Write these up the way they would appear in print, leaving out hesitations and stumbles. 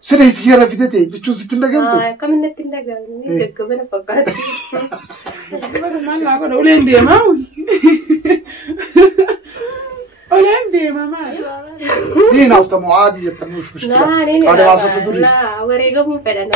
سنة هي رفيدتي بتشوف ستين دقيقة كم من التين دقيقة دقيقة بنا فقط ما نعرف أولين دي ماوي أولين دي ماما هي نافطة معادي يتموش مشكلة لا وريقهم فعلا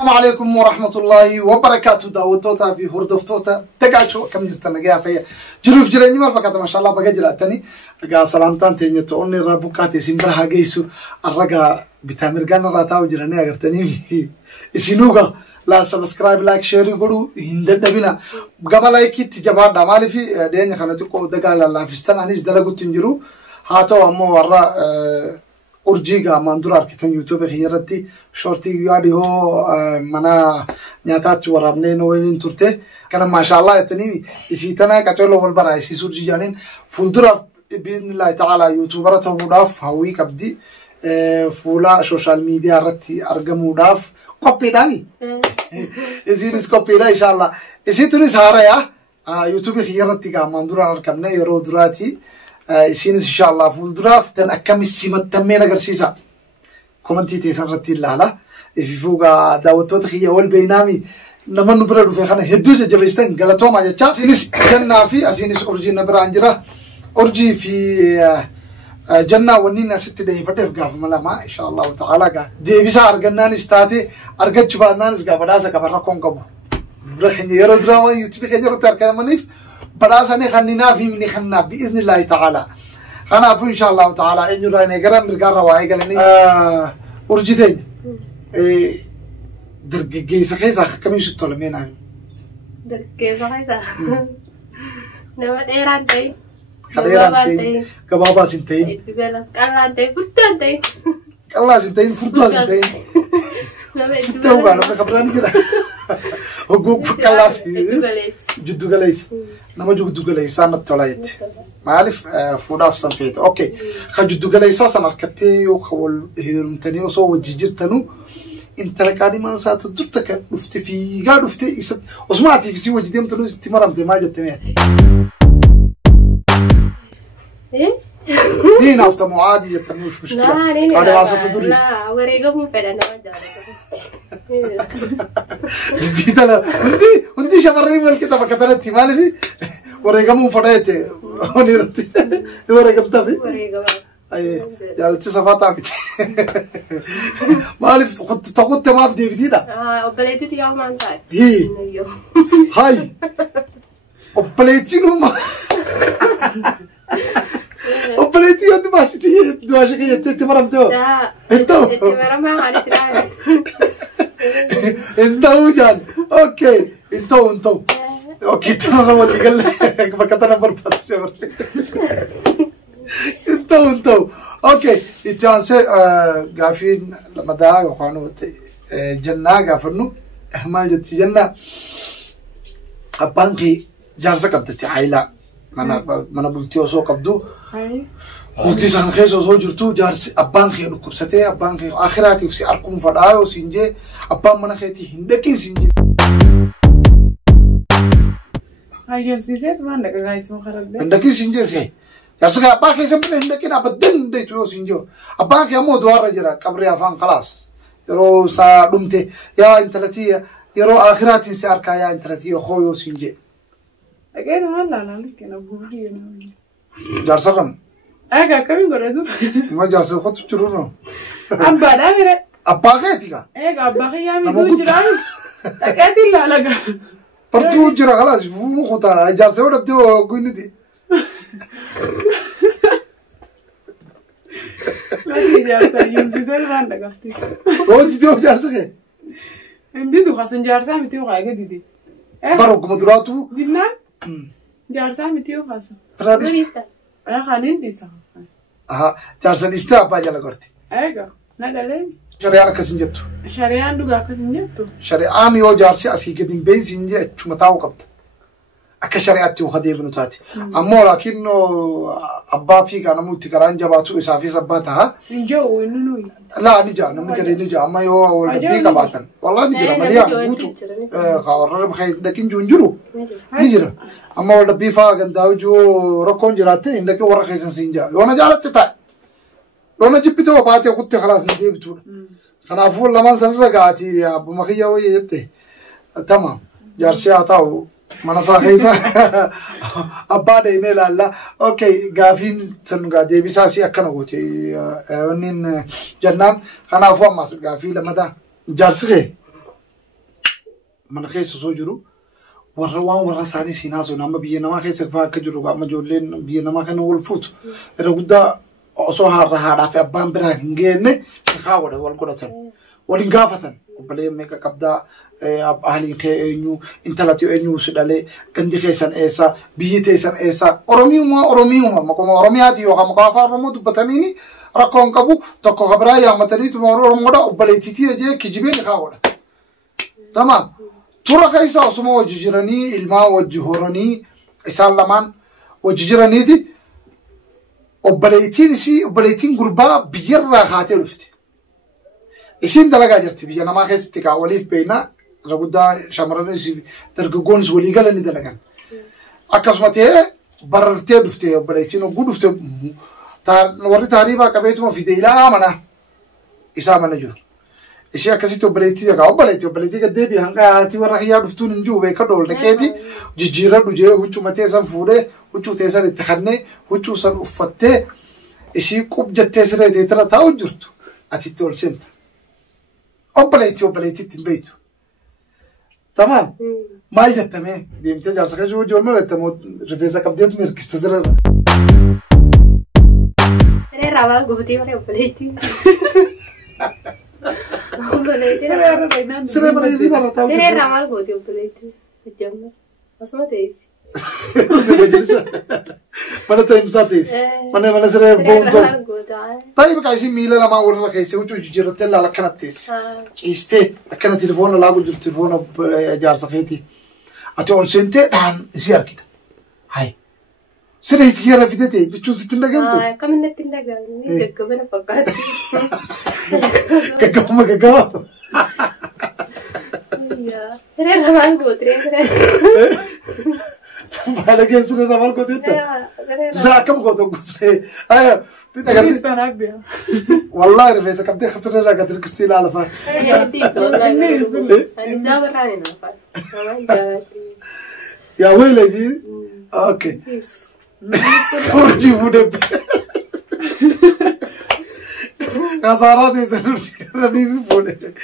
السلام عليكم ورحمة الله وبركاته. داوتوتا في هردفتوتا تقعشوا كم جرتنا جاء فيا جروف جراني ما فقط ما شاء الله بقى جراتني جاء سلامتان تيجي تقولني ربكاتي سيمبرها جيسو الرجاء بتامر جانا راتاو جراني أقرتني يسينوغا لا سبسكرايب لايك شير يقولوا هندل دبنا قبل لايك تجمع دمالي في دين خلتكو دقال الله فستان عنيس دلقو تنجرو هاتو أمو ورا أرجيجا ماندرار كتن يوتيوب خيرتي شورتي يادي هو منا نياتات ورابنين وين ترته كان ما شاء الله يتنيمي يسيتنا كتولو والبرا يسيسور جيانين فولدرا بإذن الله تعالى يوتيوبرة هوداف هوي كبدي فولا سوشيال ميديا رتي أرجم هوداف كوبي دامي يزينس كوبي دا إن شاء الله يسيتوني سهرة يا يوتيوب خيرتي كماندرار كمنا يرو دراتي إسينس إن شاء الله فول دراف تن أكمل السمات تمينا قرسيسا كومنتي تيسان رتي الله في فوقا داوتوت خي أول بينامي نمن نبرد في خانة هدوجة جبستان قالتهم على جا سينس جنة في أسينس أرجي نبرة أنجرا أرجي في جنة ونينا ست ده فتح قاف ملما إن شاء الله تعالى قا دي بيسا أرجنان استاتي أرجت شبانان إسقا بداسا كبركون كبو برخني يرو دراما يوتيوب خجرة تركنا منيف براسني خلينا في مني خلنا بإذن الله تعالى أنا أفو إن شاء الله تعالى إنه رأينا قرام مرقار رواي قالني أرجدين درجي سخيزة كم يشتغل لمين درجي سخيزة نما إيران تي خليران كبابا سنتين كلان تي فرتان تي كلا سنتين فرتان سنتين فرتان وقالوا خبراني كده هجوك كلاس جدو جليس نما جدو جليس أنا طلعت ما أعرف فوداف سنفيت أوكي خجدو جليس أصلا ركتي وخول هيرمتني وصو وجيجر تنو أنت لكادي ما نسات الدرتك رفت في قال رفت يسد وسمعتي في سوى جديم تنو استمرام ما جت ميت إيه ليه نافطة معادي يتموش مشكلة لا وريقهم فعلا بيتنا وندي شمرين والكتاب كترتي مالي وريقهم فريتي ونيرتي وريقهم تبي أي جالت صفات عبيد مالي تقول ما في دي ده أبليتي يا مان تاي هي هاي أبليتي نوما أبليتي يا دماشتي يا مرمتو لا انتو مرمى على تراي انتو جان اوكي انتو اوكي تمام ولي قال لك بكتنا بربط شبرتي انتو اوكي انتانس قافين لما دا يخوانو جنة قافرنو احمال جت جنة ابانكي جارسة قبضتي عائلة mana bultii osoo qabdu bultii san keessa osoo jirtu jaarsi abbaan kee dhukkubsatee abbaan kee akhiraatiif si arkuun fadhaayoo siin jee abbaan mana keetii hin dhaqin siin jee. Ayyamsiisee maan dhaqa gaayismoo karabdee. Hin dhaqin siin jee see jaarsi kee abbaa kee sammuu hin dhaqin abaddan deetu yoo siin jee abbaan kee ammoo du'aarra jira qabrii afaan khalaas yeroo saa dhumte yaa intalatii yeroo akhiraatiin si arkaa yaa intalatii hooyoo siin jee. أكيد ما لا لا لكن أبوه جالسرم أكيد كمين قرأتو ما جالس خد تجرونه أبا لا ميرة أبا خيتيكا أبا خيامي دوجران أكيد لا لا برضو جرا خلاص مو خطا جالس ولا بدو قوي ندي لا جالس يمزي ده ما عندك أختي هو جديو جالس خي عندي دو خاصن جالس متيو غاية جديد بارو كمدراتو جنان جالس متيو خاصة فرادس أنا خانين دي صح جالس نستا أبا جالا قرتي أيوة نادلين شريعة كسنجتو شريان دوغا كسنجتو شريعة ميو جالس أسي كدين بين سنجة شو متاو قبض أك شريعتي وخدي بنوتاتي أما لكنه أبا في كان موتي كران جباتو إسافي سباتها نجو إنه لا نجا نمكري نجا أما يو ولدبي كباتن والله نجرا مليان بوتو خاور بخير لكن جونجرو نجرا أما ولدبي فاقن داو جو ركون جراتي إنك ورا خيسن سنجا يونا جالت تتا لو جبته وبعتي قلت خلاص ندي بتول أنا أفول لما سنرجعتي يا أبو مخيا ويته تمام جارسي أتاو mana saakaysa abbaadha inni ilaalla okay gaafiin san deebisaa si akkana goote wannin jannaan kanaafuu ammas gaafii lamada jaarsire mana keessa soo jiru warra waan warra isaanii siin haasoo nama biyya namaa keessa faa akka jiru amma ijoolleen biyya namaa kana wal fuutu irra guddaa osoo har'a haadhaa fi abbaan biraan hin geenne kaawwadha wal godhatan waliin gaafatan obbolee meeqa qabdaa ahliin kee eenyu intalati eenyu sidhalee gandi keessan eessa biyyi teessan eessa oromiyuma makuma oromiyaati yookaan maqaa afaan oromoo dubbataniini rakkoon qabu tokko kabraa yaammatanii tuma oromoodha obboleettiitii jee kijibeen kaawwadha tamam tura keessa osuma wajji jiranii ilmaa wajji horanii isaan lamaan wajji jiraniiti obboleettiin gurbaa biyyarraa kaatee dhufte isin dalagaa jirti biyya namaa keessatti kaa waliif beeknaa raguddaa shamarranis dargaggoonis walii galanii dalagan akkasuma ta'ee barartee dhufte obboleettiin ogguu dhufte warri taariifaa qabeetuma fide ilaa mana isaa mana jiru ishee akkasitti obboleettii gaddeebii hanga haati warra hiyyaa dhuftuun hin jiru beeka dhool dhaqeeti jijjiirradhu jee huccuma teessan fuudhee huccuu teessan itti kannee huccuu san uffattee ishii qub jettee siree teetira taa'u jirtu atitti ol seenta obboleettiitti hin beektu tamam maal jettame deemtee jaarsa keessa hojii wal marattamoo rifeensa qabdeetu mirkista sirarra. Siree maal gootee malee obboleettii. Siree maal gootee obboleettii. Hojjamma asuma teessi. Mana taa'imsaa teessi. Mana siree boontoon. طيب قاعدين ميلا لما ورنا خيسي وجو جرت لها لكنت تيس عيستي لكنت تليفون لا قلت تليفون جار صفيتي أتقول سنتي عن زيار كده هاي سنة هي رفيدتي بتشوف ستين دقيقة كم من ستين دقيقة كمان فكرت كم يا ترى ما نقول ترى ما لقيت سنة ما نقول إنت زاكم قدو قصي أيه والله رفيسة كم تي خسرنا لك تركستي لا لفا يا ويلي جي اوكي كورجي بودب كسارات ربي بودب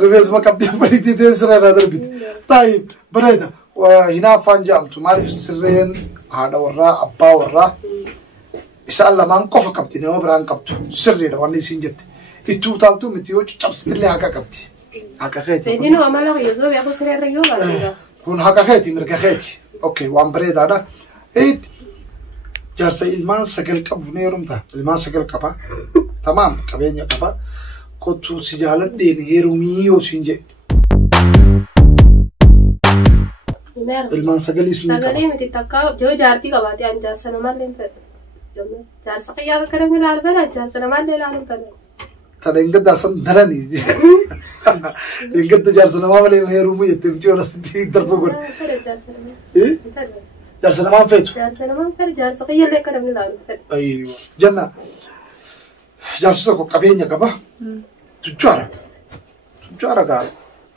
رفيس ما كم تي بليتي تسرى هذا البيت طيب بريدة وهنا فانجامتو ما عرف سرين هذا ورا أبا ورا إن شاء الله ما نقف كبتي نما بران كبتو سري ده واني سنجت إتو تالتو متيو تشابس تلي هكا كبتي هكا خيتي بدينو أمالا يزور يأخذ سري الرجال ولا كون هكا خيتي مركا خيتي أوكي وان بريد هذا إيت جارسة إلمان سجل كب نيرمتا إلمان سجل كبا تمام كبيني كبا كتو سجالة دين هيروميو سنجت إلمان سجل يسلم كبا سجلي متتكا جو جارتي كباتي أنجا سنمان لين فر جار سقيا كرم لا البلا جار سنمان لا البلا ترى إنك داسن دراني إنك تجار سنمان ولا هيرومي يتمشي ولا تقدر تقول إيه جار سنمان فيتو جار سنمان فر جار سقيا لا كرم لا البلا أيوة جنة جار سوكو كابينيا كبا تجارة قال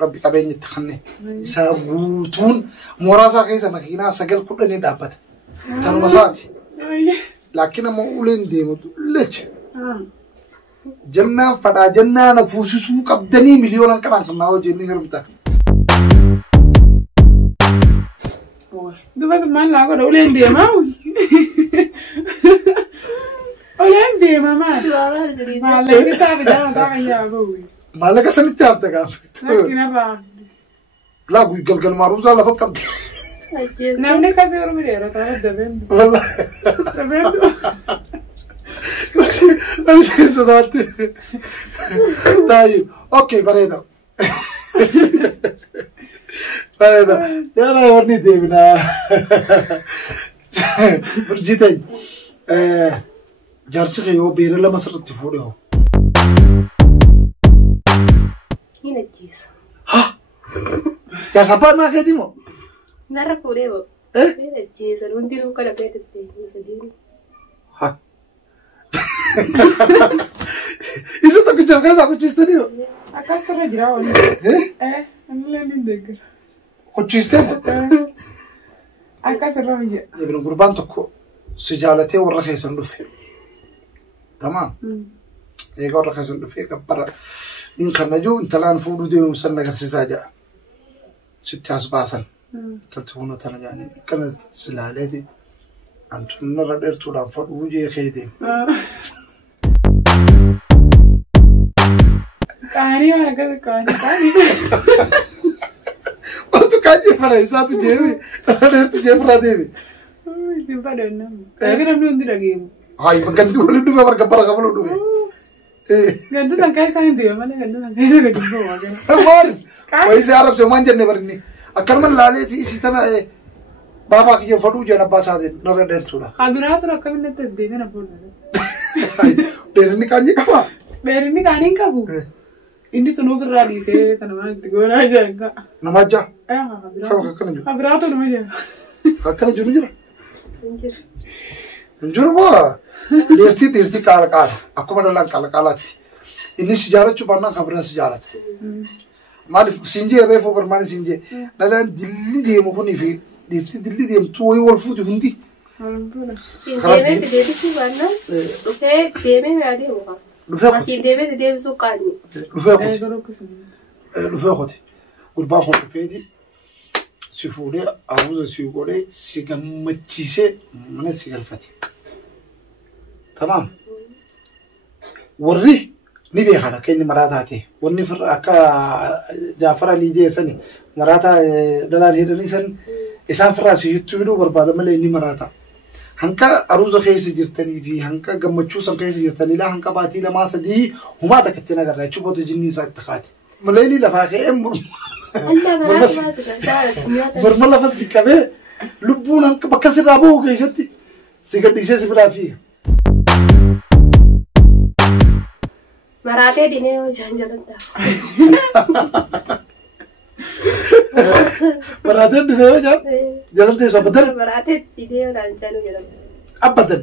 ربي كابينيا تخني سابوتون مراسا كيسا مكينا سجل كل ندابت تنو مساتي لكن ما أقولين ديمو ليش جنة فدا جنة نفوسي سوق أبدني مليون كنا كناو جنة هرمتا ده بس ما نلاقو أقولين ديما أقولين ديما ما لقيت تعب ده تعب يا أبوي ما لك سنتي أبتك لكن أبغى لا قوي قل معروضة لا فكر نعمل كذا يوم مليارة ترى دبن والله دبن أمشي صدقتي طيب أوكي بريدة يا أنا ورني ديبنا برجيتين جارسي خيو بير لما صرت تفوري هو هنا الجيس ها جارس أبا ما خديمه نعرف وليه إيه هنا الجيس الوندي لو كلا بيت التين مسدين ها Isa tokko jabgaa qochistanii hoo? Akkas turre jira oolu. Ani leen deeggara. Qochistee? Akkas irra hojjeta. Ibn gurbaan tokko si jaalatee warra keessan dhufe. Tamaam. Egaa warra keessan dhufe gabbara in kana jiru intalaan fuudhuu deemu san agarsiisaa jira. Sitti as baasan. Talti hunoo tana jaanii kana silaaleeti. Antuun irra dheertuudhaan fadhuu jee kee deemu. Kaanii waan akkas kaanii. Wantu kaanjee fara isaatu jeebi irra dheertu jeefuraa deemi. Isin fadhannamu. Egaa namni hundi dhageemu. Hayi ganti waliin dhufe warra gabbara qabaluu dhufe. Ganti san kaayisaa hin deemu malee ganti san kaayisaa gadi hin bahu waan. Maaliif? Wayisee arabse maan jenne barinni. Akkanuma laaleeti isii tana baabaa kiyyan fadhuu jeen abbaa isaatiin narra dheertuudha. Habiraatu akkamitti as deemee na fuuldura. Dheerinni kaanjee qabaa? Dheerinni kaanii hin qabu. Inni sun ofirraa dhiisee kana waan itti goonaa jiran ka'a. Nama ajjaa? Habiraatu. Akkana jiru. Habiraatu nama jira. Akkana jiru jira? Injir. Injiru moo? Dheertii qaala qaala. Akkuma dhalaan qaala qaalaatti. Inni si jaalachuu baannaan kan biraan si jaalata. Maaliif siinjee reefuu barmaani siinjee. Dhalaan dilli deemu kunii fi dheertii dilli deemtu wayii wal fuuti hundi. Siin deemee si deebisuu baannaan dhufee deemee maa deemu qaba. Siin deemee si deebisuu qaanyi. Dhufee kote. Gurbaan kun dhufeeti. Si fuudhee aruuza si godhee si gammachiisee mana si galfate. Tamaam. Warri ni beekan akka inni maraataa ta'e. Wanni akka Jaafar Alii jeesani maraataa dhalaan hidhanii san isaan firraa si hittuu hidhuu barbaada malee inni maraataa. Hanqa aruuza keessa jirtanii fi hanqa gammachuu san keessa jirtanidha. Hanqa baatii lamaa sadii humaa takka ittiin agarra jechuun boota jinnii isaa itti kaate. Maleelii lafaa ka'ee morma lafa si qabee lubbuun hanqa bakka sirraa bahu keessatti si gadhiisee si biraa fiiga. Maraatee dinee hojjaan jalantaa. Maraatee dinee hojjaan? Jalantee isa abadan? Maraatee dinee hojjaan jedhama. Abadan.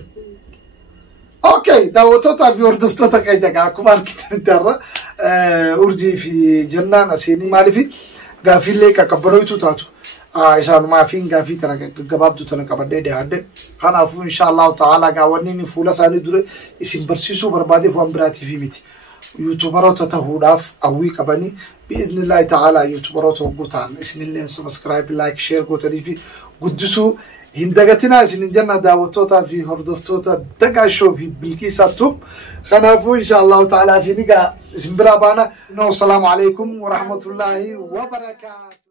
Okay, daawwattootaa fi hordoftoota keenya akkuma argitanitti har'a urjii fi jannaan asiin maaliif gaaffiillee qaqqabanoitu taatu. Isaanumaa fi gaaffii tana gabaabduu tana qabadhee dhiyaadhe. Kanaafuu inshaallahu ta'ala gaawwanni fuula isaanii dura isin barsiisuu barbaadeef waan biraatiif miti. Yuutuubaroota ta'uudhaaf hawwii qabanii bi'iznillaahi ta'ala yuutuubaroota hogguu ta'an isinillee sabiskiraayib laayik sheer gootanii fi guddisuu hin dagatinaa isinin jenna daawwattootaa fi hordoftoota Dagaashoo fi Bilkiisaa Tube. Kanaafuu inshaallahu ta'ala isin biraa baana. Assalaamu alaikum wa rahmatullaahi wa barakaatuh.